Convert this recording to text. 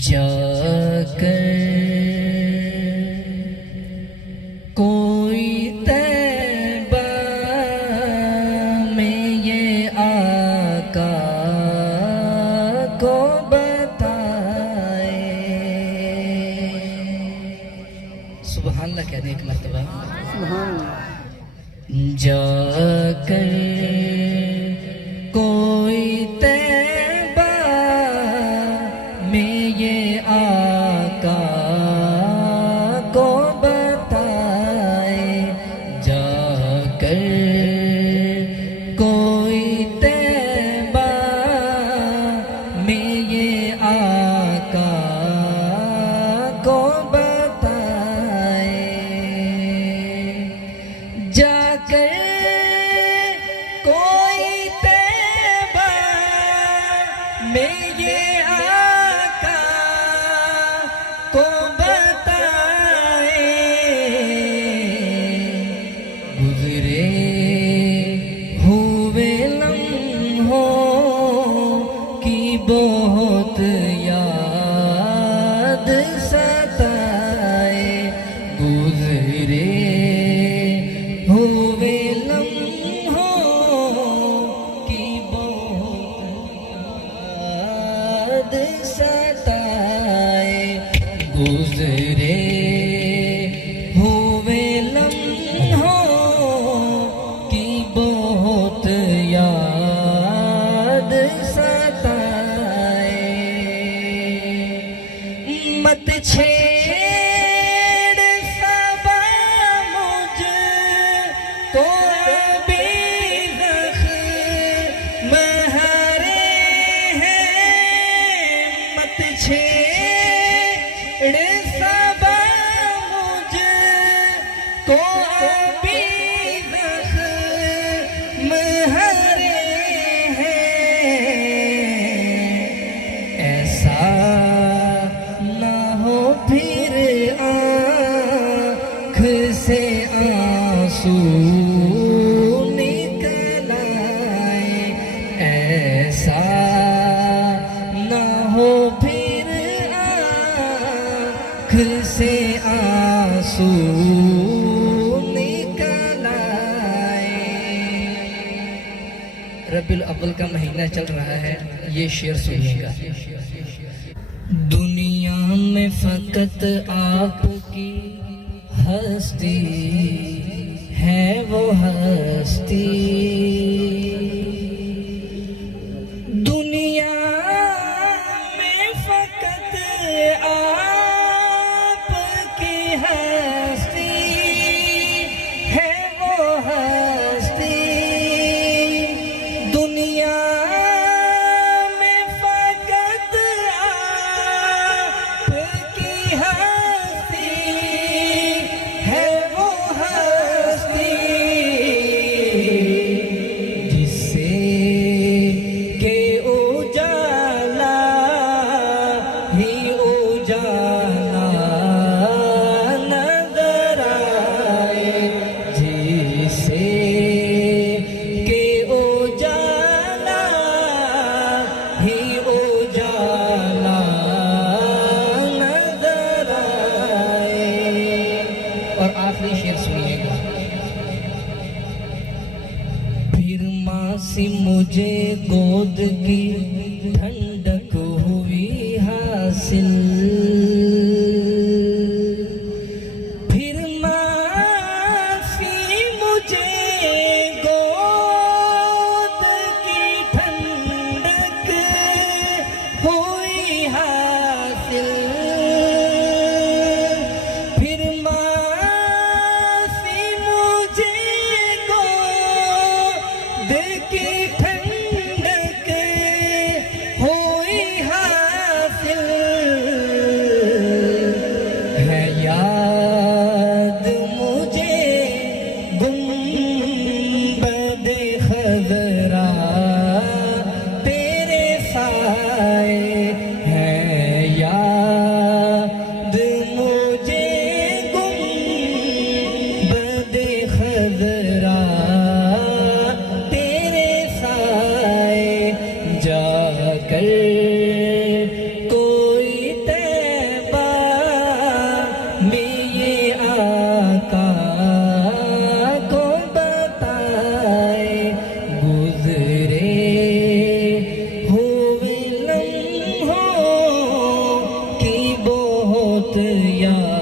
जाकर कोई तैबा में ये आका को बताए। सुभान अल्लाह कह दे एक मर्तबा। जाकर कोई तैबा में ये आका को बताए। जाकर कोई तैबा में ये आका को बताए। जाकर कोई तैबा में ये आका को बताए। गुजरे हुए लम्हों की बहुत याद सताए। गुजरे हुए लम्हों की बहुत याद सताए। गुजरे हुए लम्हों की बहुत याद सताए। मत छेड़ सबा मुझको अभी ज़ख्म हरे हैं। मत छेड़ सबा मुझको अभी ज़ख्म हरे हैं। ऐसा ना हो फिर आँख से आंसू निकल आए। ऐसा ना हो फिर आँख से आंसू निकल आए। रबीउल अव्वल का महीना चल रहा है, ये शेर सुनिएगा। दुनिया में फकत आपकी हस्ती है, वो हस्ती। दुनिया में फकत आपकी हस्ती है, वो हस्ती। दुनिया में फकत आपकी हस्ती है, वो हस्ती। जिससे के उजाला ही उजाला नजर आए। जिससे के उजाला ही उजाला नजर आए। और आखिरी शेर सुनिएगा। फिर माँ सी मुझे गोद की ठंडक हुई हासिल। फिर माँ सी मुझे गोद की ठंडक हुई हासिल। फिर माँ सी मुझे गोद की ठंडक हुई हासिल। है याद मुझे गुंबद-ए खज़रा तेरे साए। है याद या